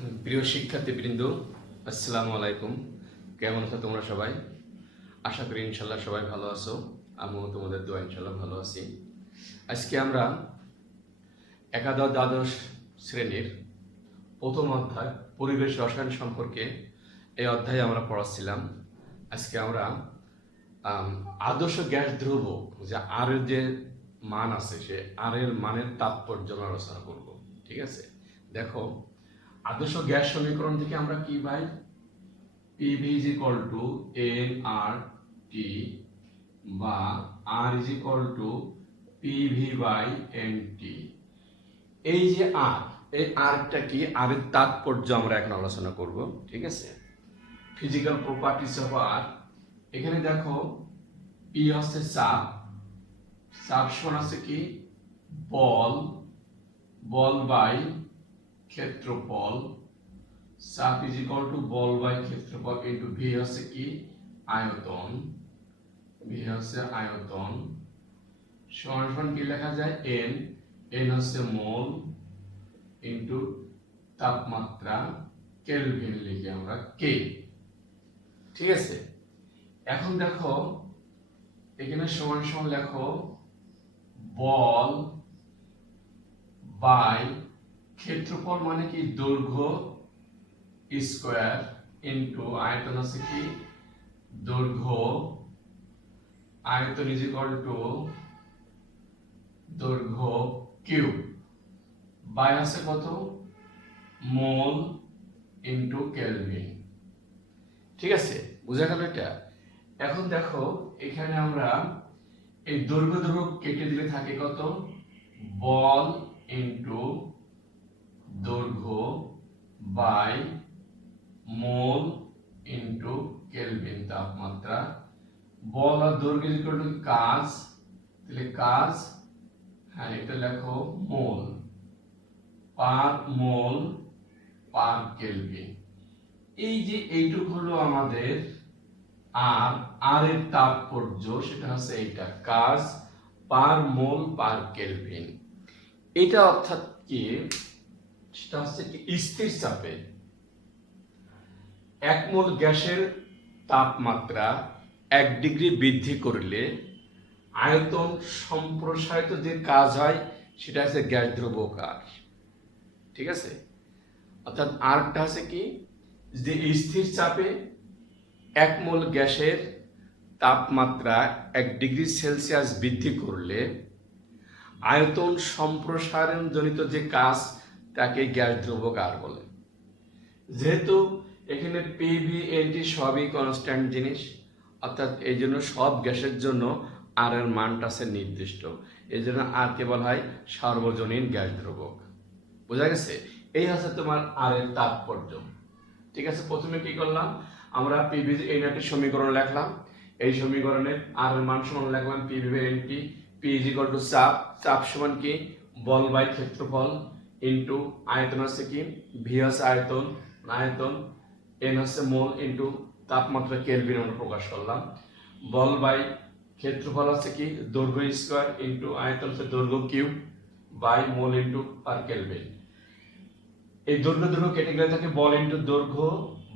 প্রিয় শিক্ষার্থীবৃন্দ, আসসালামু আলাইকুম। কেমন আছো তোমরা সবাই? আশা করি ইনশাল্লাহ সবাই ভালো আছো। আমিও তোমাদের দোয়া ইনশাল্লাহ ভালো আছি। আজকে আমরা একাদশ দ্বাদশ শ্রেণীর প্রথম অধ্যায় পরিবেশ রসায়ন সম্পর্কে এই অধ্যায়ে আমরা পড়াচ্ছিলাম। আজকে আমরা আদর্শ গ্যাস ধ্রুবক যে আর এর যে মান আছে সে আর এর মানের তাৎপর্য আমরা আলোচনা করব। ঠিক আছে, দেখো আদর্শ গ্যাস সমীকরণ থেকে আমরা কি পাই? PV is equal to nRT বা R is equal to PV by NT। এই যে আর, এই আরটা কি? আর এর তাৎপর্য আমরা এখন আলোচনা করব। ঠিক আছে, ফিজিক্যাল প্রপার্টিজ অফ আর। এখানে দেখো পি হচ্ছে চাপ, চাপ সমান আছে কি? বল, বল বাই ক্ষেত্রফল। চাপ ইজ ইকুয়াল টু বল বাই ক্ষেত্রফল ইন্টু ভি হচ্ছে কি? আয়তন। ভি হচ্ছে আয়তন সমান সমান কি লেখা যায়? এন। এন হচ্ছে মোল ইন্টু তাপমাত্রা, কেলভিন লিখি আমরা কে। ঠিক আছে, এখন দেখো এখানে সমান সমান লেখো বল বাই ক্ষেত্রফল মানে কি? দৈর্ঘ্য স্কয়ার ইন্টু আয়তন আছে কি? দৈর্ঘ্য। আয়তন ইজ ইকুয়াল টু দৈর্ঘ্য কিউব বাই আছে কত? মোল ইন্টু কেলভিন। ঠিক আছে, বোঝা গেল এটা? এখন দেখো এখানে আমরা এই দৈর্ঘ্য কেটে দিলে থাকে কত? বল ইন্টু দৈর্ঘ্য বাই মোল ইন্টু কেলভিন তাপমাত্রা। বল আর দৈর্ঘ্য ইকুয়াল টু কাজ, তাহলে কাজ, হ্যাঁ এটা লেখো মোল পার মোল পার কেলভিন। এই যে এইটুক হলো আমাদের আর, আর এর তাৎপর্য সেটা হচ্ছে এইটা, কাজ পার মোল পার কেলভিন। এটা অর্থাৎ কি? সেটা হচ্ছে কি? স্থির চাপে এক মোল গ্যাসের তাপমাত্রা 1 ডিগ্রি বৃদ্ধি করলে আয়তন সম্প্রসারিত যে কাজ হয় সেটা হচ্ছে গ্যাস ধ্রুবক আর। ঠিক আছে, অর্থাৎ আরটা হচ্ছে কি? যে স্থির চাপে 1 মোল গ্যাসের তাপমাত্রা 1 ডিগ্রি সেলসিয়াস বৃদ্ধি করলে আয়তন সম্প্রসারণ জনিত যে কাজ তাকে গ্যাস ধ্রুবক আর বলে। যেহেতু এখানে পিভি এনটি সবই কনস্ট্যান্ট জিনিস, অর্থাৎ এই জন্য সব গ্যাসের জন্য আর এর মানটা আছে নির্দিষ্ট। এই জন্য আর কে বলা হয় সার্বজনীন গ্যাস ধ্রুবক। বোঝা গেছে? এই হচ্ছে তোমার আর এর তাৎপর্য। ঠিক আছে, প্রথমে কি করলাম? আমরা পিভি এন একটি সমীকরণ লিখলাম। এই সমীকরণে আর এর মান সমান লিখলাম PV by NT. P is equal to চাপ, চাপ সমান কি? বল বাই ক্ষেত্রফল ইন্টু আয়তন হচ্ছে কি? ভি হচ্ছে আয়তন, আয়তন এন হচ্ছে মোল ইন্টু তাপমাত্রা কেলভিন আমরা প্রকাশ করলাম। বল বাই ক্ষেত্রফল হচ্ছে কি? দৈর্ঘ্য স্কয়ার ইন্টু আয়তন হচ্ছে দৈর্ঘ্য cube by mole into per kelvin. এই দৈর্ঘ্য কেটে গেলে থাকে বল ইন্টু দৈর্ঘ্য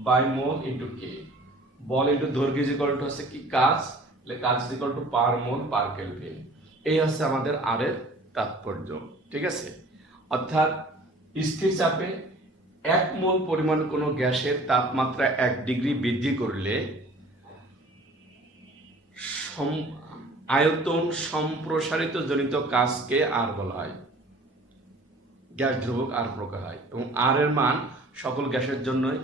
বাই মোল ইন্টু কে। বল ইন্টু দৈর্ঘ্য ইজ ইকুয়াল টু হচ্ছে কি? কাজ, তাহলে কাজ is equal to per mole per kelvin. এই হচ্ছে আমাদের আর এর তাৎপর্য। ঠিক আছে, অর্থাৎ স্থির চাপে 1 মোল পরিমাণ কোনো গ্যাসের তাপমাত্রা 1 ডিগ্রি বৃদ্ধি করলে আয়তন সম্প্রসারিত জনিত কাজকে আর বলা হয় গ্যাস ধ্রুবক আর প্রকার হয়, এবং আর এর মান সকল গ্যাসের জন্যই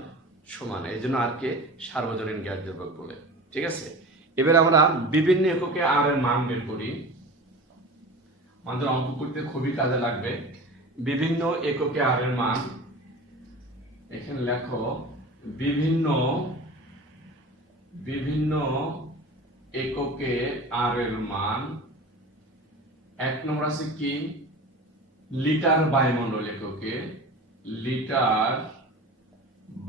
সমান। এই জন্য আর কে সার্বজনীন গ্যাস ধ্রুবক বলে। ঠিক আছে, এবার আমরা বিভিন্ন এককে আর এর মান বের করি। আমাদের অঙ্ক করতে খুবই কাজে লাগবে। বিভিন্ন এককে আর এর মান এখানে লেখো। বিভিন্ন বিভিন্ন এককে আর এর মান। 1 নম্বর আছে কি? লিটার বায়ুমণ্ডল এককে, লিটার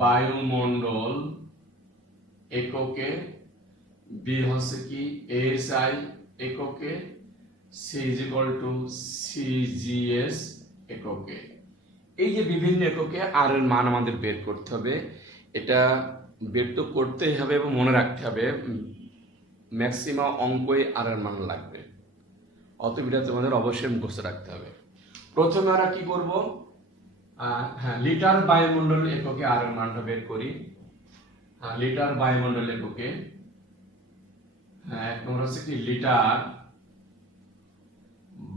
বায়ুমণ্ডল এককে। বি হচ্ছে কি? এসআই এককে। C is equal to CGS এককে। এই যে বিভিন্ন এককে আর এর মান আমাদের বের করতে হবে, এটা বের তো করতেই হবে এবং মনে রাখতে হবে ম্যাক্সিমাম অঙ্কই আর এর মান লাগবে, অতএব এটা তোমাদের অবশ্যই মুখস্থ রাখতে হবে। প্রথমে আমরা কি করব, হ্যাঁ লিটার বায়ুমণ্ডল এককে আর এর মানটা বের করি। লিটার বায়ুমণ্ডল এককে, হ্যাঁ এক নম্বর হচ্ছে কি লিটার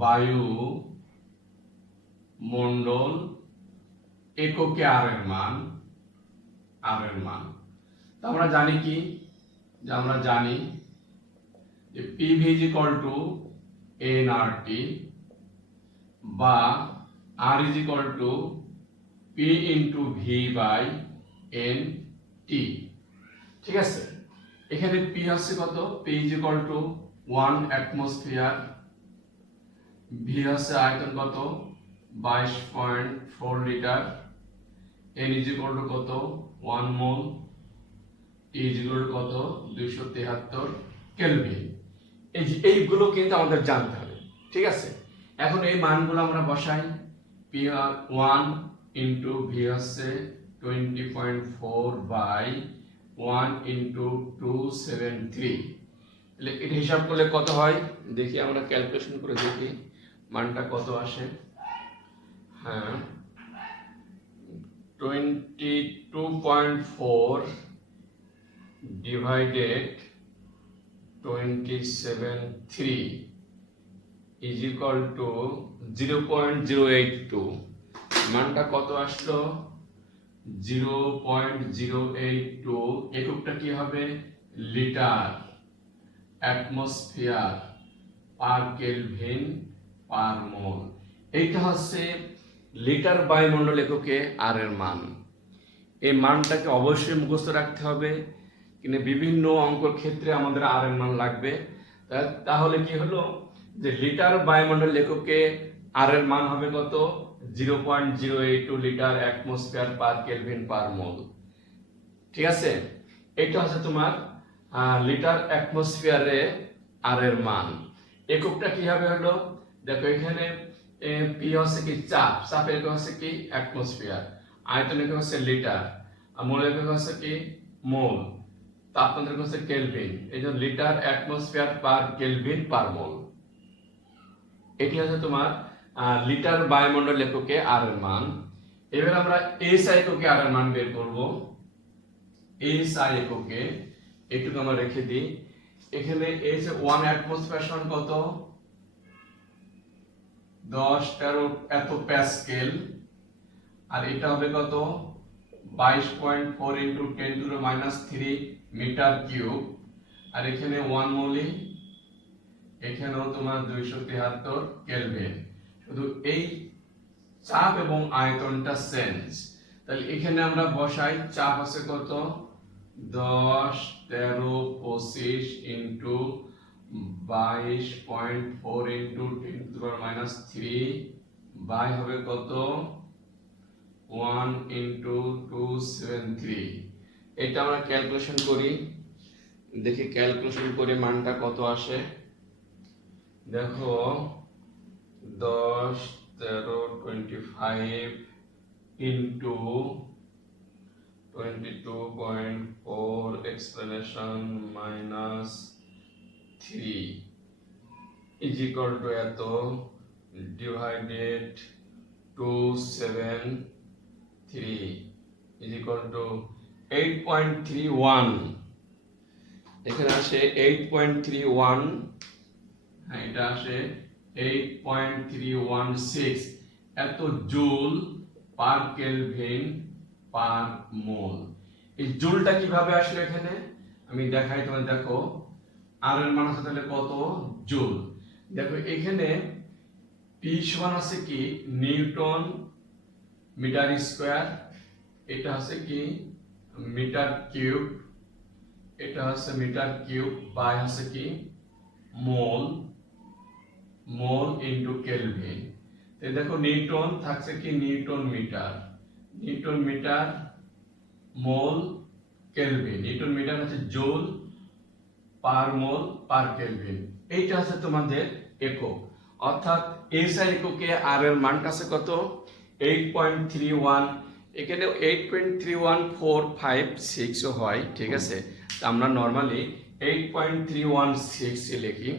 বায়ু মণ্ডল এককে আর এর মান, তো আমরা জানি কি, যে আমরা জানি যে PV = nRT বা R = P × V/NT। ঠিক আছে, এখানে P হচ্ছে কত, P = 1 অ্যাটমসফিয়ার, V হচ্ছে আয়তন কত 22.4 লিটার, N = কত 1 মোল, T = কত 273 কেলভিন। এইগুলো কিন্তু আমাদের জানতে হবে। ঠিক আছে, এখন এই মানগুলো আমরা বসাই। P1 × V হচ্ছে 20.4/1 × 273, তাহলে এটা হিসাব করলে কত হয় দেখি, আমরা ক্যালকুলেশন করে দেখি মানটা কত আসে। হ্যাঁ 22.4 divided 27.3 is equal to 0.082, মানটা কত আসলো 0.082। এককটা কি হবে litre atmosphere per kelvin per mole. এইটা হচ্ছে লিটার বায়ুমণ্ডল এককে আর এর মান। এই মানটাকে অবশ্যই মুখস্থ রাখতে হবে, কিন্তু বিভিন্ন অঙ্কর ক্ষেত্রে আমাদের আর এর মান লাগবে। তাহলে কি হলো যে লিটার বায়ুমণ্ডল এককে আর এর মান হবে কত 0.082 litre atmosphere per kelvin per mole. ঠিক আছে, এটা হচ্ছে তোমার লিটার অ্যাটমসফিয়ারে আর এর মান। এককটা কিভাবে হলো দেখো, এখানে পি হচ্ছে কি চাপের একক হচ্ছে কি অ্যাটমসফিয়ার, আয়তন একক হচ্ছে লিটার, আর মোল একক হচ্ছে কি মোল, তাপমাত্রা একক হচ্ছে কেলভিন। এই জন্য litre atmosphere per kelvin per mole, এটি হচ্ছে তোমার লিটার বায়ুমণ্ডল এককে আর এর মান। এবার আমরা এসআই এককে আর এর মান বের করব। এসআই এককে একটু আমরা রেখে দিই, এখানে এস 1 অ্যাটমসফিয়ার সমান কত 10-13 এত প্যাসকেল, আর এটা হবে কত 22.4 × 10⁻³ মিটার কিউব, আর এখানে 1 মোলি, এখানেও তোমার 273 কেলভিন। শুধু এই চাপ এবং আয়তনটা চেঞ্জ, তাহলে এখানে আমরা বসাই চাপ আছে কত 10, 13, 25 × 22.4 × 10⁻³ বাই হবে কত 1 × 273। এটা আমরা ক্যালকুলেশন করি, দেখি ক্যালকুলেশন করে মানটা কত আসে। দেখো 10, 13, 25 into 22.4 explanation minus 3 is equal to এত divided 273 is equal to 8.31, এখানে আসে 8.31, হ্যাঁ এটা আসে 8.316 এত জুল পার কেলভিন পার মোল। এই জুলটা কিভাবে আসলো এখানে আমি দেখাই তোমাদের, দেখো আর এর মান আছে তাহলে কত জুল। দেখো এখানে পি সমান আছে কি নিউটন মিটার স্কয়ার, এটা হচ্ছে কি মিটার কিউব, এটা হচ্ছে মিটার কিউব বাই হচ্ছে কি মোল, মোল ইনটু কেলভিন। তো দেখো নিউটন থাকছে কি newton metre mole kelvin, newton metre হচ্ছে joule per mole per kelvin. এইটা হচ্ছে তোমাদের একক, অর্থাৎ এসআই এককে আর এর মানটা আছে কত 8.31, এখানে 8.31456 হয়, ঠিক আছে। তো আমরা নর্মালি 8.316 লিখি,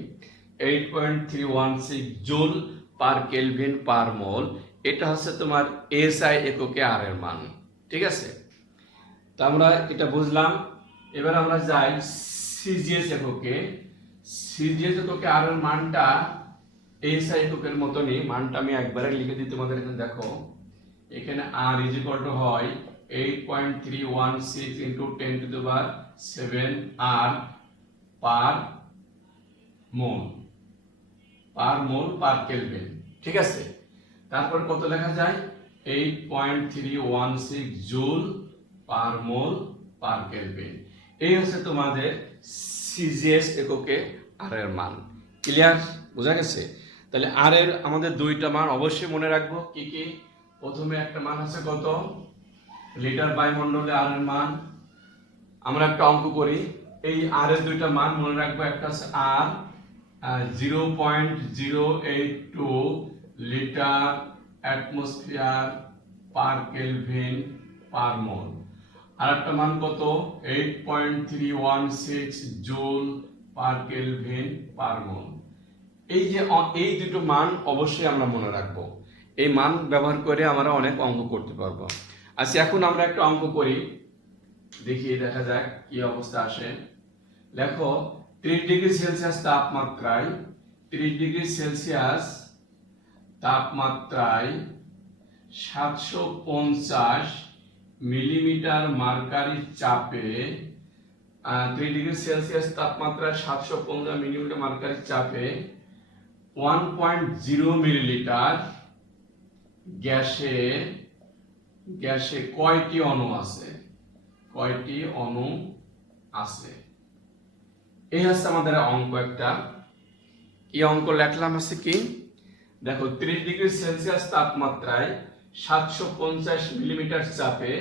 8.316 জুল পার কেলভিন পার মোল। এটা হচ্ছে তোমার এসআই এককে আর এর মান, ঠিক আছে। তো আমরা এটা বুঝলাম। এবার আমরা যাই সিজিএস এককে। সিজিএস এককে আর এর মানটা এসআই এককের মতনই, মানটা আমি একবারে লিখে দিই তোমাদের। এখানে দেখো, এখানে আর ইজ ইকুয়াল টু হয় 8.316 ইন্টু 10⁷ আর পার মোল পার কেলভিন, ঠিক আছে। তারপর কত লেখা যায়, 8.316 joule per mole per kelvin. এই হচ্ছে তোমাদের সিজিএস এককে আর এর মান। ক্লিয়ার, বোঝা গেছে? তাহলে আর এর আমাদের দুইটা মান অবশ্যই মনে রাখবো। কি কি? প্রথমে একটা মান আছে কত, লিটার বায়ুমণ্ডলে আর এর মান। আমরা একটা অঙ্ক করি, এই আর এর দুইটা মান মনে রাখবো। একটা আছে আর 0.082 litre atmosphere per kelvin per mole. আর একটা মান কত, 8.316 জুল পার কেলভিন পার মোল। এই দুটো মান অবশ্যই আমরা মনে রাখবো। এই মান ব্যবহার করে আমরা অনেক অঙ্ক করতে পারবো। আচ্ছা, এখন আমরা একটা অঙ্ক করি, দেখি দেখা যাক কি অবস্থা আসে। দেখো, 30 ডিগ্রি সেলসিয়াস তাপমাত্রায় 30 ডিগ্রি সেলসিয়াস তাপমাত্রায় 750 মিলিমিটার মার্কারি চাপে 30 ডিগ্রি সেলসিয়াস তাপমাত্রায় 750 মিলিমিটার মার্কারি চাপে 1.0 মিলিলিটার গ্যাসে কয়টি অণু আছে? কয়টি অণু আছে? এই হচ্ছে আমাদের অঙ্ক একটা। এই অঙ্ক লেখলাম আছে কি, দেখো, 30 ডিগ্রি সেলসিয়াস তাপমাত্রায় 750 মিলিমিটার চাপে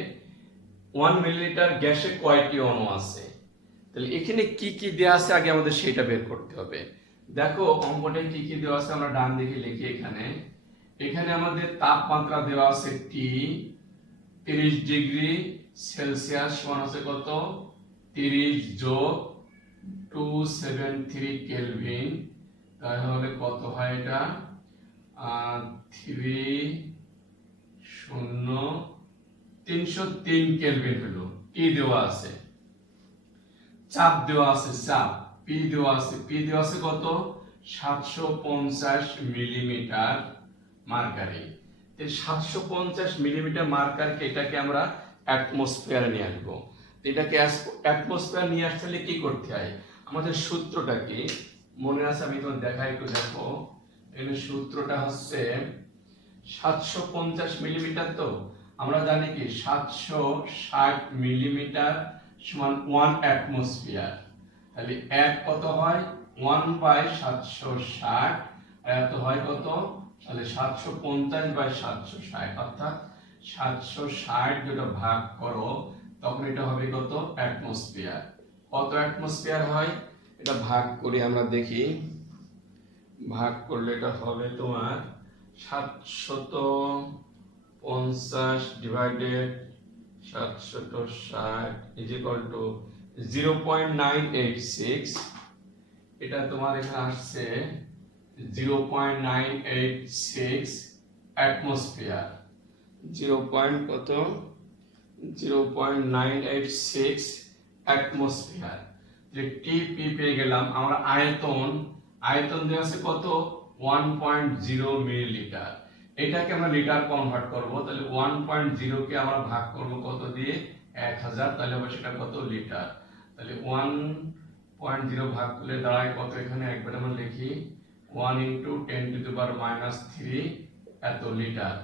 1 মিলিলিটার গ্যাসে কয়টি অণু আছে। তাহলে এখানে কি কি দেওয়া আছে আগে আমাদের সেটা বের করতে হবে। দেখো অঙ্কটায় কি কি দেওয়া আছে আমরা ডান দিকে লিখি। এখানে আমাদের তাপমাত্রা দেওয়া আছে টি, 30 ডিগ্রি সেলসিয়াস সমান আছে কত, 30 যোগ 273 কেলভিন। তাহলে কত হয় এটা, 303 কেলভিন হলো। টি দেওয়া আছে, চাপ দেওয়া আছে, চাপ পি দেওয়া আছে কত, 750 মিলিমিটার মার্কারি। 750 মিলিমিটার মার্কারকে এটাকে আমরা অ্যাটমসফিয়ারে নিয়ে আসবো। এটাকে অ্যাটমসফিয়ার নিয়ে আসলে কি করতে হয়, আমাদের সূত্রটা কি মনে আছে? আমি তোমার দেখাই, একটু দেখো। এখানে সূত্রটা হচ্ছে 750 মিলিমিটার। তো আমরা জানি কি 760 মিলিমিটার সমান 1 অ্যাটমসফিয়ার। তাহলে এক কত হয়, 1/760, আর এত হয় কত, তাহলে 750/760, অর্থাৎ 760 যেটা ভাগ করো তখন এটা হবে কত, অ্যাটমসফিয়ার। কত অ্যাটমসফিয়ার হয় এটা ভাগ করি আমরা, দেখি। ভাগ করলে এটা হবে তোমার 750 ডিভাইডেড 760 ইজ ইকুয়াল টু 0.986। এটা তোমার এখানে আসছে 0.986 অ্যাটমসফিয়ার। 0.986 অ্যাটমসফিয়ার। টি পি পেয়ে গেলাম আমরা। আয়তন দেওয়া আছে কত, 1.0 মিলিলিটার। এটাকে আমরা লিটার কনভার্ট করব। তাহলে 1.0 কে আমরা ভাগ করব কত দিয়ে, 1000, তাহলে হবে সেটা কত, লিটার। তাহলে 1.0 ভাগ করলে দাঁড়ায় কত, এখানে একবার আমরা লিখি 1 × 10⁻³ এত লিটার।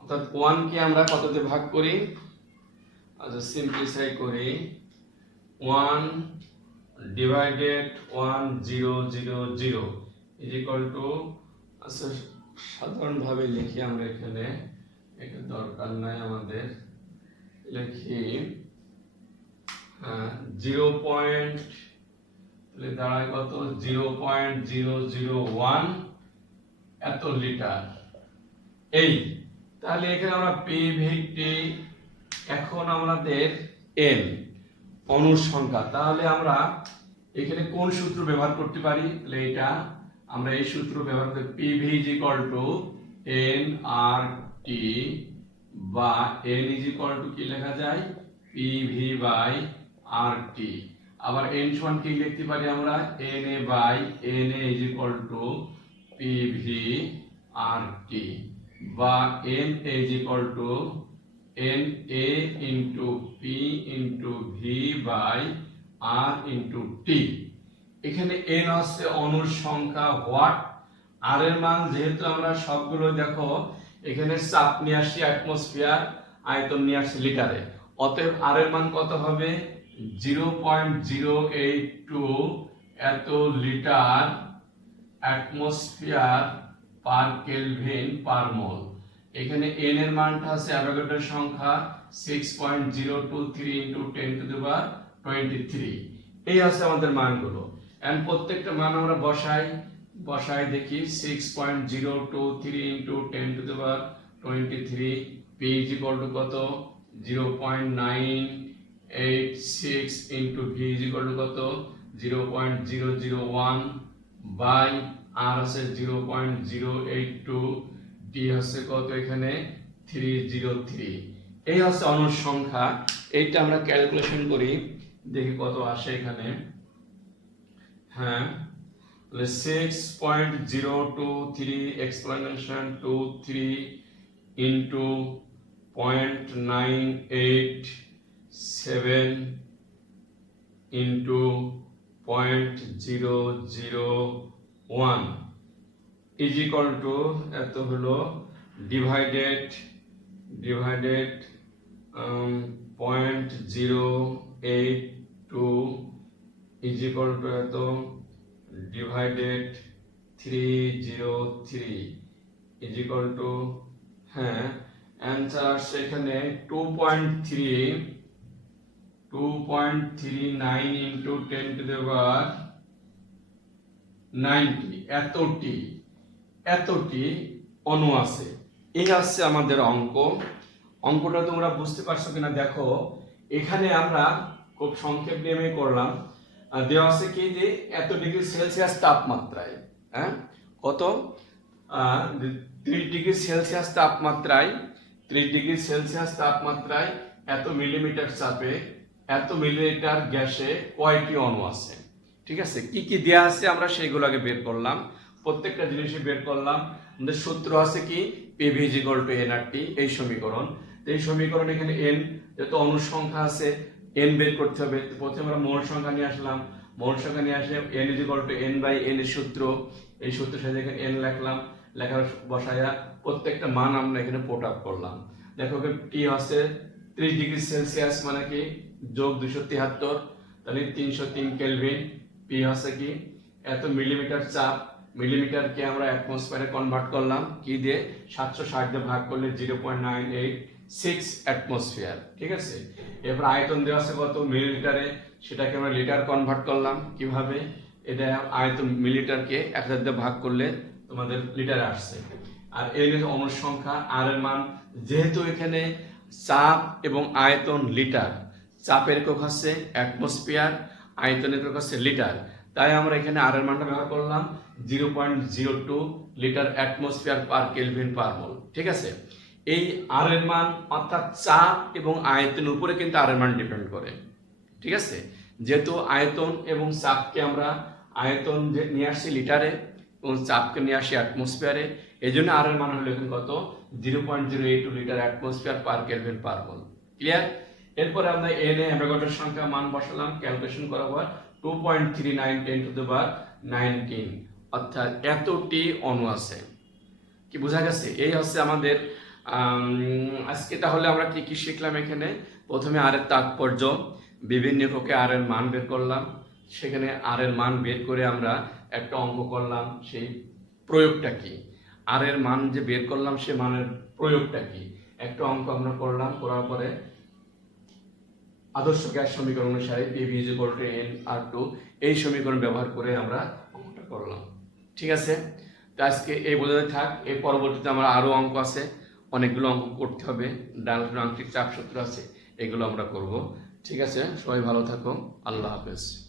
অর্থাৎ 1 কে আমরা কত দিয়ে ভাগ করি, আচ্ছা সিম্পলিফাই করি, 1 ডিভাইডেড 1000 ইজ ইকুয়াল টু, আচ্ছা সাধারণভাবে লিখি আমরা, এখানে এটা দরকার নাই আমাদের, লিখি 0. তাহলে দাঁড়ায় কত, 0.001 এত লিটার। এই তাহলে এখানে আমরা পিভিটি, এখন আমাদের এন অণুর সংখ্যা, তাহলে আমরা এখানে কোন সূত্র ব্যবহার করতে পারি? তাহলে এটা আমরা এই সূত্র ব্যবহার করি, PV is equal to N R T, বা এন ইজ ইকুয়াল টু কি লেখা যায়, পিভি বাই আর টি। আবার এন সমান কি লিখতে পারি আমরা, N A by N A is equal to PV R T, বা N A is equal to N A into P into V by R into T. এখানে এন হচ্ছে অণুর সংখ্যা, হোয়াট আর এর মান, যেহেতু আমরা সবগুলো দেখো এখানে চাপ নিয়ে আসছি অ্যাটমসফিয়ার, আয়তন নিয়ে আসছি লিটারে, অতএব আর এর মান কত হবে, 0.082 এত litre atmosphere per kelvin per mole. এখানে এন এর মানটা আছে অ্যাভোগাড্রোর সংখ্যা 6.023 ইনটু 10 টু দি পাওয়ার 23। এই আছে আমাদের মানগুলো। এন্ড প্রত্যেকটা মান আমরা বসাই দেখি, 6.023 into 10 to the power 23, P is equal two কত, 0.986 into V is equal two কত, 0.001 বাই আর আছে 0.082, টি হচ্ছে কত এখানে 303। এই হচ্ছে অণুর সংখ্যা। এইটা আমরা ক্যালকুলেশন করি, দেখি কত আসে এখানে। হ্যাঁ, 6.023 explanation 23 into 0.987 into 0.001 is equal two এত হলো ডিভাইডেড 0.082 ইজ ইকুয়াল টু এত ডিভাইডেড 303 ইজ ইকুয়াল টু, হ্যাঁ অ্যান্সার আসছে এখানে 2.39 ইন্টু 10 টু দি পাওয়ার 90, এতটি অণু আছে। এই হচ্ছে আমাদের অঙ্কটা তোমরা বুঝতে পারছো কিনা দেখো। এখানে আমরা খুব সংক্ষেপ নিয়ে করলাম, দেওয়া আছে কি যে এত ডিগ্রি সেলসিয়াস তাপমাত্রায়, হ্যাঁ কত, 30 ডিগ্রি সেলসিয়াস তাপমাত্রায়, 30 ডিগ্রি সেলসিয়াস তাপমাত্রায় এত মিলিমিটার চাপে এত মিলিলিটার গ্যাসে কয়টি অণু আছে। ঠিক আছে, কি কি দেওয়া আছে আমরা সেইগুলো আগে বের করলাম, প্রত্যেকটা জিনিসই বের করলাম। আমাদের সূত্র আছে কি, PV is equal to N R T, এই সমীকরণ। এই সমীকরণ এখানে এন, যত অণুর সংখ্যা আছে এন বের করতে হবে। প্রথমে আমরা মোল সংখ্যা নিয়ে আসলাম, মোল সংখ্যা নিয়ে আসলে N is equal to N by N এর সূত্র, এই সূত্রের সাথে এখানে এন লিখলাম, লেখার বসায়া প্রত্যেকটা মান আমরা এখানে পুট আপ করলাম। দেখো টি হচ্ছে 30 ডিগ্রি সেলসিয়াস মানে কি যোগ 273, তাহলে 303 কেলভিন। পি হচ্ছে কি এত মিলিমিটার চাপ, মিলিমিটারকে আমরা অ্যাটমসফিয়ারে কনভার্ট করলাম কি দিয়ে, 760 দিয়ে ভাগ করলে 0.986 অ্যাটমসফিয়ার। ঠিক আছে, এরপর আয়তন দেওয়া আছে কত মিলিলিটারে, সেটাকে আমরা লিটার কনভার্ট করলাম কিভাবে, এটা আয়তন মিলিলিটারকে 1000 দিয়ে ভাগ করলে তোমাদের লিটারে আসছে। আর এর অণুর সংখ্যা, আর এর মান, যেহেতু এখানে চাপ এবং আয়তন লিটার, চাপের একক হচ্ছে অ্যাটমসফিয়ার, আয়তনের একক হচ্ছে লিটার, তাই আমরা এখানে আর এর মানটা ব্যবহার করলাম 0.02 litre atmosphere per kelvin per mole. ঠিক আছে, এই আর এর মান অর্থাৎ চাপ এবং আয়তনের উপরে কিন্তু আর এর মান ডিপেন্ড করে। ঠিক আছে, যেহেতু আয়তন এবং চাপকে আমরা আয়তন নিয়ে আসছি লিটারে এবং চাপকে নিয়ে আসি অ্যাটমসফিয়ারে, এই জন্য আর এর মান হলো এখন কত, 0.082 litre atmosphere per kelvin per mole. Clear? এরপরে আমরা এন এ অ্যাভোগাড্রোর সংখ্যা মান বসালাম, ক্যালকুলেশন করার পর 2.39 10 টু দি পাওয়ার 19, অর্থাৎ এতটি অণু আছে। কি বোঝা গেছে? এই হচ্ছে আমাদের আজকে। তাহলে আমরা কি কি শিখলাম এখানে? প্রথমে আর এর তাৎপর্য, বিভিন্ন এককে আর এর মান বের করলাম, সেখানে আর এর মান বের করে আমরা একটা অঙ্ক করলাম, সেই প্রয়োগটা কি, আর এর মান যে বের করলাম সে মানের প্রয়োগটা কি, একটা অঙ্ক আমরা করলাম। করার পরে আদর্শ গ্যাস সমীকরণ অনুসারে PV is equal to N R T, এই সমীকরণ ব্যবহার করে আমরা অঙ্কটা করলাম। ঠিক আছে, তো আজকে এই বোঝাতে থাক, এর পরবর্তীতে আমার আরো অঙ্ক আছে, অনেকগুলো অঙ্ক করতে হবে, ডায়াগোনাল আংশিক চাপ সূত্র আছে, এগুলো আমরা করব। ঠিক আছে, সবাই ভালো থাকো, আল্লাহ হাফেজ।